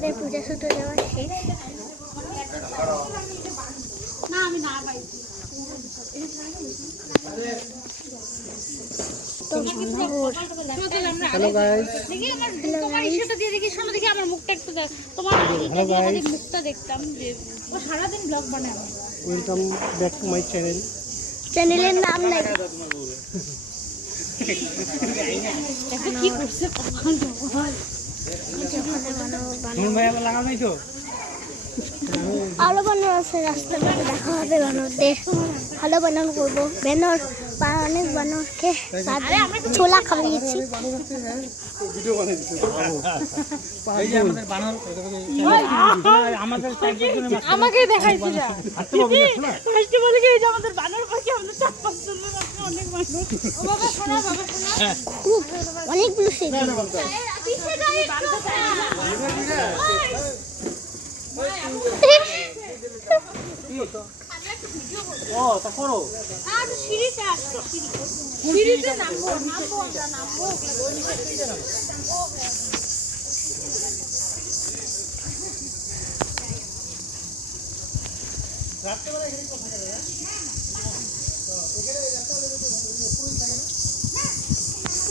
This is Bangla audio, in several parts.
আমাদের পূজা সূত্র দেওয়া শেষ। হ্যালো গাইস, তোমার ইস্যুটা দিয়ে দেখি, শোনো দেখি আমার মুখটা একটু দেখ। তোমার মুখটা দেখতাম যে ও সারাদিন ব্লগ বানায়। Welcome back to my channel. চ্যানেলের নাম নাই। দেখো কি করছে আলো বানানো আছে রাস্তার মধ্যে, দেখা হবে বানরদের। আলো বানানো করবো, ব্যানর অনেক বানরকে ছোলা খাওয়াইছি। আমাকে দেখাইছিল আমাদের বানর পাখি, আমাদের 4-5 জন অনেক বানর। ও বাবা শোনা, বাবা শোনা, খুব অনেকগুলো সেই সিঁড়িতে নামবো আমরা নামবো।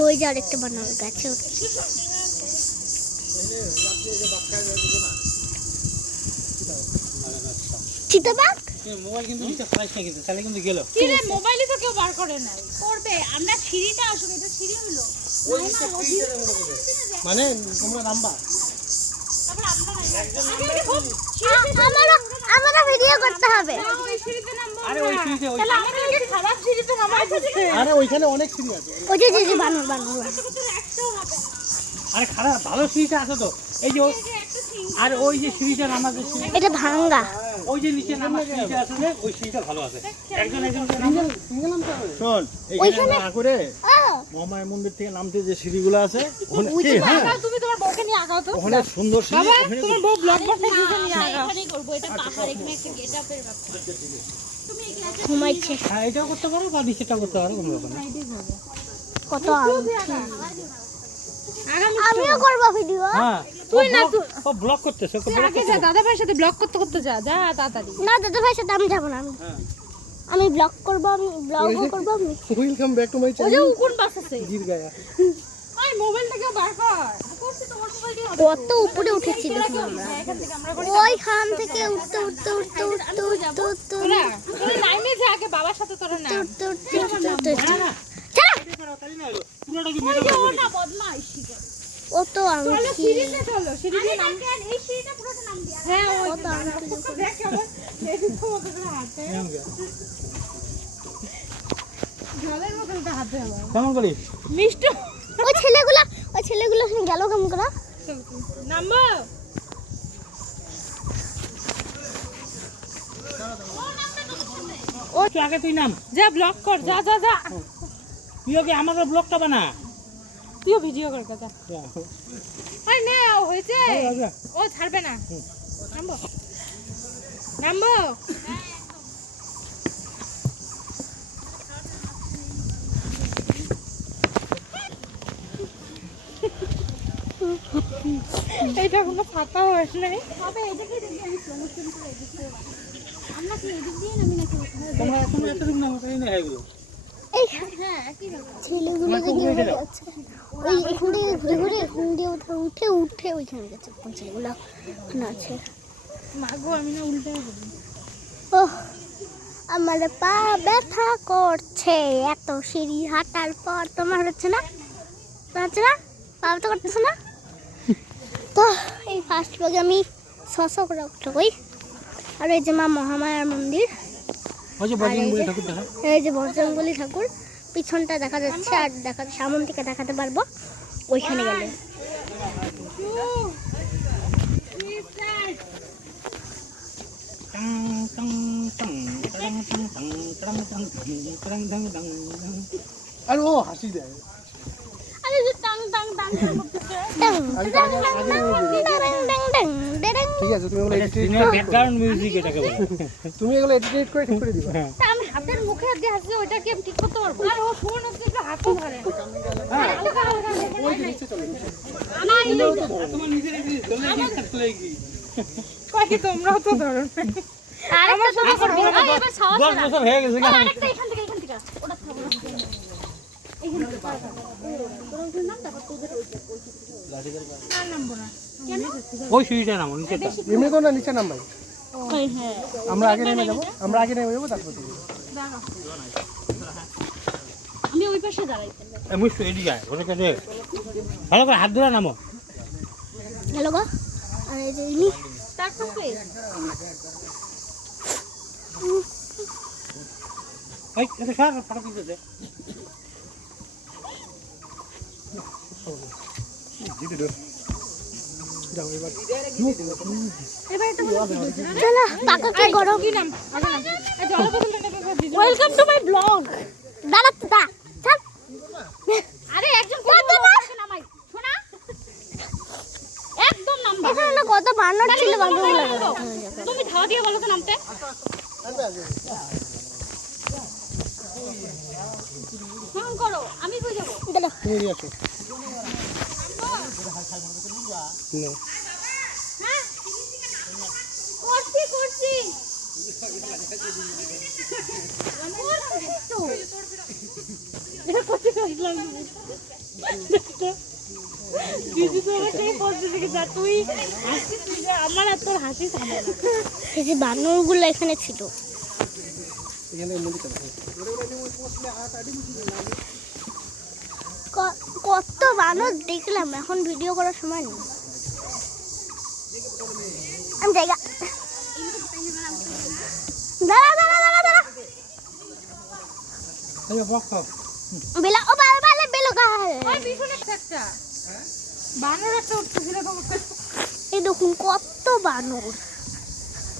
ওই যে আরেকটা বানর গাছে উঠছে। চিতাবাঘ মোবাইল কিন্তু নিচে ফ্লাশ না, কিন্তু তাহলে কিন্তু গেল। কি রে, মোবাইলে তো কেউ বার করে নাই, করবে। আমরা সিঁড়িটা আসলে, এটা সিঁড়ি হলো মানে তোমরা নাম্বার আমরা ভিডিও করতে হবে। আরে ওই সিঁড়িতে, ওই খারাপ সিঁড়িতে নামাই দিচ্ছে। আরে ওইখানে অনেক সিঁড়ি আছে। ওই যে যে বানর বানর আরে খারাপ ভালো সিঁড়িটা আছে তো, এই যে আর ওই যে সিঁড়িটা নামাজের সিঁড়ি, এটা ভাঙ্গা। ওই যে নিচে নামাজ সিঁড়িটা আছে না, ওই সিঁড়িটা ভালো আছে। একজন শোন, এইখানে না করে মহামায়া মন্দির থেকে নামতে যে সিঁড়িগুলো আছে ওখানে কি, হ্যাঁ তুমি তোমার বউকে নিয়ে আগাও তো। ওখানে সুন্দর সিঁড়ি। বাবা ওখানে তোমার বউ ব্লগ বানাইছে, নিয়ে আগাও। এখানেই করব, এটা পাহাড়, এখানে একটা গেটআপের ব্যাপার। তুমি এই ক্লাসে ঘুমাইছে। হ্যাঁ, এটাও করতে পারো বা নিচেটাও করতে পারো, কোনো ব্যাপার না। কত আগামী আমিও করব ভিডিও। হ্যাঁ, তুই না, ও ব্লগ করতেছ, ওকে ব্লগ আগে যা, দাদা ভাইয়ের সাথে ব্লগ করতে করতে যা যা তাড়াতাড়ি। না দাদা ভাইয়ের সাথে আমি যাবো না। আমি ব্লগ করব, আমি ব্লগও করব। আমি ওয়েলকাম ব্যাক টু মাই ওই চ্যানেল। যে কোন বাস আছে, জির গায়া ওই মোবাইলটাকে বার কর। করছি তো, ওর মোবাইল দিয়ে কত উপরে উঠেছি দেখুন আমরা। এখান থেকে আমরা ওইখান থেকে উঠতে উঠতে উঠতে উঠতে উঠতে উঠতে তোরা নাইমে যে আগে বাবার সাথে তোরা নাম। উঠতে উঠতে উঠতে পুরোটা কি ওই যে ও না বদমাইশি করে। ও তো চলো আমি সিঁড়িতে চলো, সিঁড়িতে নাম। এই সিঁড়িটা পুরোটা নাম দিয়া। হ্যাঁ ওই কত আমি দেখ কেমন এদিকে মতো করে হাঁটে, জলের মতো করে হাঁটে আবার। কেমন করিস? মিষ্টি ওই ছেলেগুলো গেল কেমন করে? নামবো। ও তুই আগে তুই নাম, যা ব্লগ কর, যা যা যা। তুই আগে আমাদের ব্লগটা বানা। তুইও ভিডিও কর কথা। আরে না হয়েছে, ও ছাড়বে না। নামবো নামবো। এইটা কোনো ফাঁকা হয়েছে নাই। আমরা কি এদিক দিয়ে নামি নাকি? তোমরা এতটুকু নাম তাই না এগুলো। এই ছেলেগুলো দেখি ঘুরে যাচ্ছে। ওই এখান থেকে ঘুরে ঘুরে এখান দিয়ে উঠে উঠে ওইখানে গেছে। কোন ছেলেগুলো ওখানে আছে? মাগো আমি না উল্টে যাবো। ওহ, আমার পা ব্যথা করছে এত সিঁড়ি হাঁটার পর। তোমার হচ্ছে না? হচ্ছে না? পা ব্যথা করতেছে না? তো এই ফার্স্ট ভাগে আমি ছশো করে উঠে কই। আর এই যে মা মহামায়ার মন্দির, ওই যে বজরংবলী ঠাকুর দেখা, এই যে বজরংবলী ঠাকুর পিছনটা দেখা যাচ্ছে। আর সামন থেকে দেখাতে পারবো ওইখানে গেলে। আরে ও হাসি দেয়। আরে যে টাং টাং টাং করতেছে। ঠিক আছে, তুমি এগুলো ব্যাকগ্রাউন্ড মিউজিক এটাকে বলে। তুমি এগুলো এডিট করে ঠিক করে দিবা। আমি হাতের মুখে দিয়ে হাসছে ওইটা কি আমি ঠিক করতে পারবো? আর ও ফোন অব্দি একটু হাতও ধরে না। তোমার নিজের কই তোমরাও তো ধরো না। আরেকটা তো এবার সাহস 10 বছর হয়ে গেছে আরেকটা এখান থেকে ওটা খাবো না। এইখান থেকে পার খাবো। তোর নাম তারপর তোদের আর নামবো না। কেন? ওই সিঁড়িটা নামো নিচে এমনি তো না নিচে নাম ভাই ওই হ্যাঁ। আমরা আগে নেমে যাবো তারপর তুমি দাঁড়াও। আমি ওই পাশে দাঁড়াই তাহলে। এমনি এদিকে যায় ওটা কাছে ভালো করে হাত ধরে নামো হ্যালো গো আর এই যে ইনি তারপর কি? এই এটা স্যার ফটো তুলতে দে চলো কাকাকে গরম কি নাম? আগে নাম। এই জল বোতলটা নেবে video. Welcome to my blog দাঁড়া তো দা চল আরে একজন কত কত না? নামাই শোনা একদম নামবা এখানে না কত বানর ছিল বানরগুলো তুমি ধাওয়া দিয়ে বলো তো নামতে ফোন করো আমি কই যাব দাঁড়া তুমি এদিকে আসো হ্যাঁ করছি করছি এটা করতে কইলাম দিদি তো আমাকে বলতে দিকে যা তুই হাসিস না আমার আর তোর হাসি থামে না এই যে বানরগুলো এখানে ছিল এখানে মন্দির চলো কত বানর দেখলাম এখন ভিডিও করার সময় নেই আমি জায়গা দাঁড়া দাঁড়া দাঁড়া দাঁড়া এই বক বেলা ও বাবা বালে বেলো গাল ওই পিছনে একটা বানর একটা উঠতেছিল তোমাকে এই দেখুন কত বানর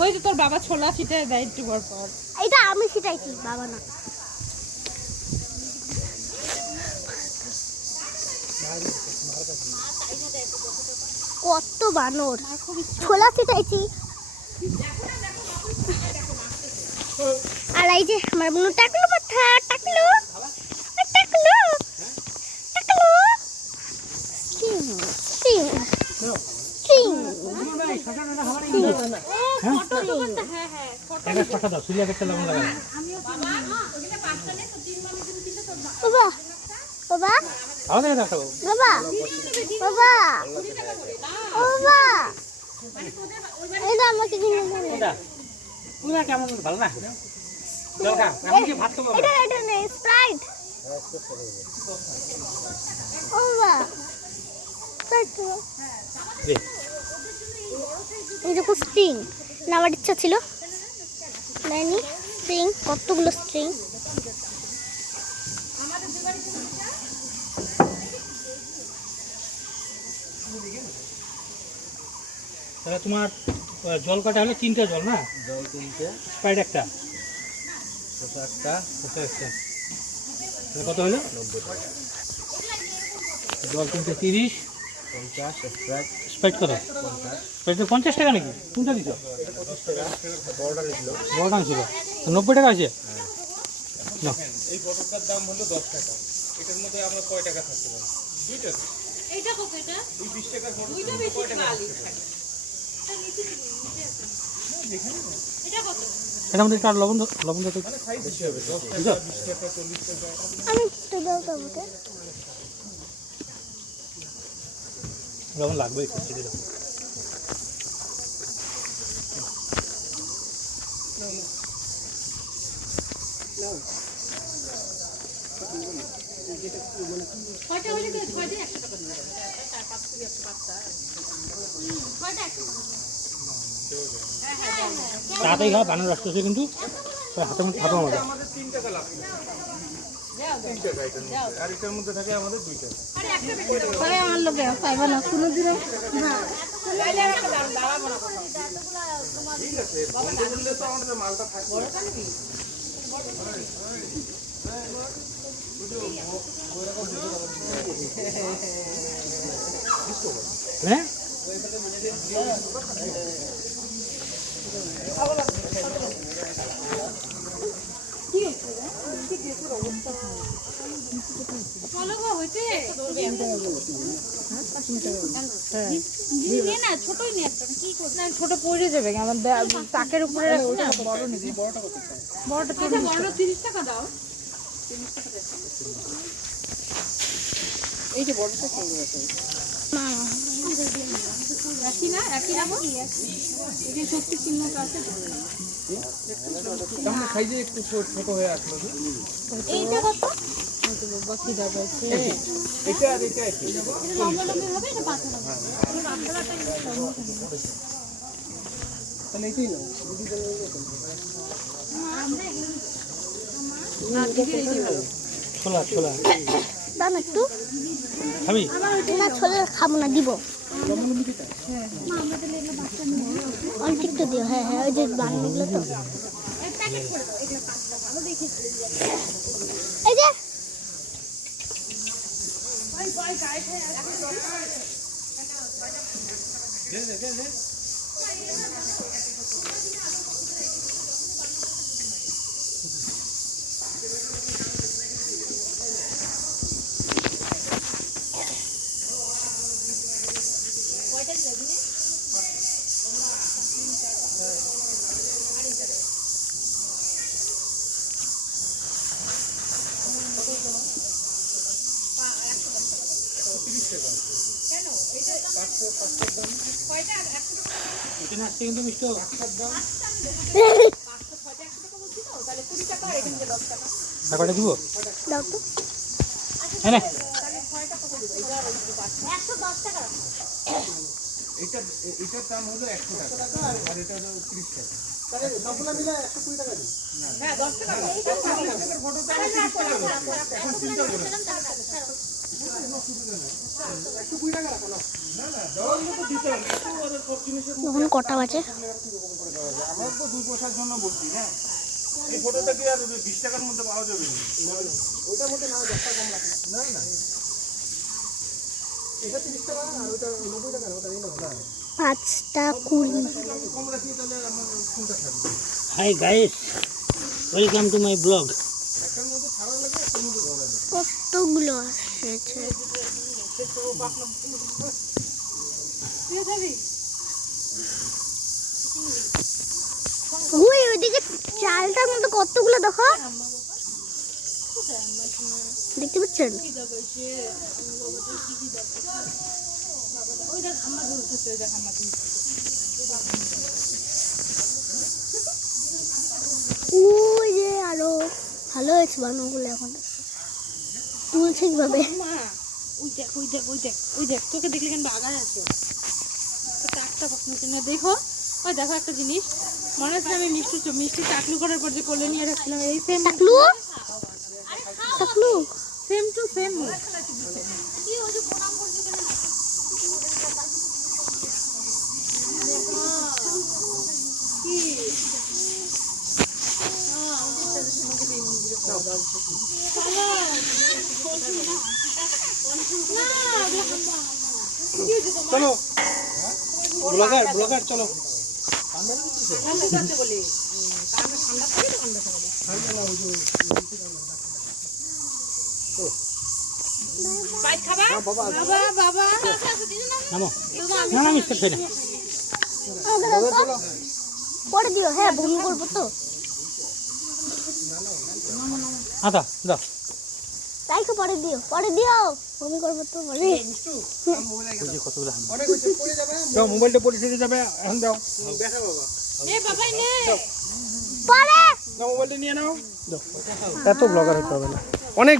ওই যে তোর বাবা ছোলা ছিটে দেয় একটু পর পর এটা আমি সেটাইছি বাবা না কত বানর ছোলা ছিটাইছি আর এই যে আমার বোন টাকলো মাথা টাকলো টাকলো টাকলো সিং সিং সিং ফটো তো করতে হ্যাঁ হ্যাঁ একটা ফটো দাও সিলিয়া একটা লাগানো লাগা বাবা বাবা আমাদের দেখো বাবা বাবা বাবা এটা আমাকে কিনে দেন এটা পুরা কেমন ভালো না চল খা আমি কি ভাত খাবো এটা নেই স্প্রাইট ও বাবা দে এই দেখো স্ট্রিং নেওয়ার ইচ্ছা ছিল নেয়নি স্ট্রিং কতগুলো স্ট্রিং তাহলে তোমার জল কাটা হলো 3টা জল না জল 3টে স্প্রাইট একটা শসা একটা তাহলে কত হলো 90 জল 3টে 30 50 স্প্রাইট কত 50 স্প্রাইট 50 টাকা নাকি কোনটা দিছো 25 টাকা বড়টা ছিল 90 টাকা আছে না এই বটলটার দাম হলো 10 টাকা এটার মধ্যে আমরা কয় টাকা থাকতে পারি দুইটা এইটা কত এটা এই 20 টাকার বটল দুইটা বেশি খালি এটা কত এটার মধ্যে একটা লবণ তো বেশি হবে 20 টাকা 40 টাকা আমি তো দাও তো আমাকে লবণ লাগবে একটু ছেড়ে দাও কয়টা হলে কি 6 দিন 100 টাকা দিতে হবে 4 5 থেকে 5টা কয়টা 100 তাড়াতাড়ি খাও বানর আসতেছে কিন্তু হাতে মধ্যে খাবো আমাদের আমাদের 3 টাকা লাভ 3 টাকা আর এটার মধ্যে থাকে আমাদের 2 টাকা আরে একটা বেশি পরে আমার লোকে পাইবা না কোনোদিন না ঠিক আছে বন্ধ করলে তো আমাদের মালটা থাকবে হ্যাঁ চলো গো হইছে না ছোটই নে একটা কি করছ না ছোট পড়ে যাবে আমার তাকের উপরে রাখছি না বড় নিবি বড়টা তো বড় 30 টাকা দাও 30 টাকা দাও এই যে বড়টা কত আছে না একই না একই রাখো এই যে 70 কিলো আছে আমরা খাই যে একটু ছোট হয়ে আসলো এইটা কত বাবা কি দাও আছে এটা আর এটা একই লম্বা লম্বা হবে এটা পাতলা হবে তাহলে এটাই নাও ছোলা ছোলা দাম একটু খাবি? না ছোলে খাবো না দিব অল্প একটু দিও হ্যাঁ হ্যাঁ ওই যে বানিগুলো তো এই যে এখানে আসছে কিন্তু মিষ্টি টাকাটা দিব দাও তো হ্যাঁ না এটার দাম হলো 100 টাকা আর এটা হলো 30 টাকা তাহলে সবগুলো মিলে 120 টাকা দিন হ্যাঁ 10 টাকা ফটো তাহলে 30 টাকা এখন চিন্তা করো 120 টাকা রাখো না না দেওয়ার মতো দিতে হবে একটু ওদের সব জিনিসের এখন কটা বাজে আমরা তো 2 পয়সার জন্য বলছি না এই ফটোটা কি আর 20 টাকার মধ্যে পাওয়া যাবে না ওইটার মধ্যে না 10 টাকা কম রাখো না না এটা 30 টাকা আর ওটা 90 টাকা ওটা এই না 5টা 20 কম রাখি তাহলে আমার কোনটা থাকবে hi guys welcome to my blog একটার মধ্যে ছাড়া লাগে একটার মধ্যে ভালো লাগে কতগুলো আসছে ওই ওইদিকে চালটার মধ্যে কতগুলো দেখো দেখতে পাচ্ছেন ওই যে আরো ভালো হয়েছে বানানোগুলো এখন তুলছে কিভাবে ওই দেখ ওই দেখ ওই দেখ ওই দেখ তোকে দেখলে কেন বাগায় আছে টাকটা কখনো কিনে দেখো ওই দেখো একটা জিনিস মনে হচ্ছে আমি মিষ্টি চাকলু করার পর যে কোলে নিয়ে রাখছিলাম এই সেম টাকলু টাকলু সেম টু সেম চলো ব্লগার চলো নামো না না মিস্টার খাই না পরে দিও হ্যাঁ বমি করবো তো আদা দাও তাই তো পরে দিও বমি করবো তো পরে কতগুলো অনেক হইছে পড়ে যাবে দাও মোবাইলটা পড়ে ছেড়ে যাবে এখন দাও দেখা বাবা এ বাবাই নে পরে দাও মোবাইলটা নিয়ে নাও দাও এত ব্লগার হতে হবে না অনেক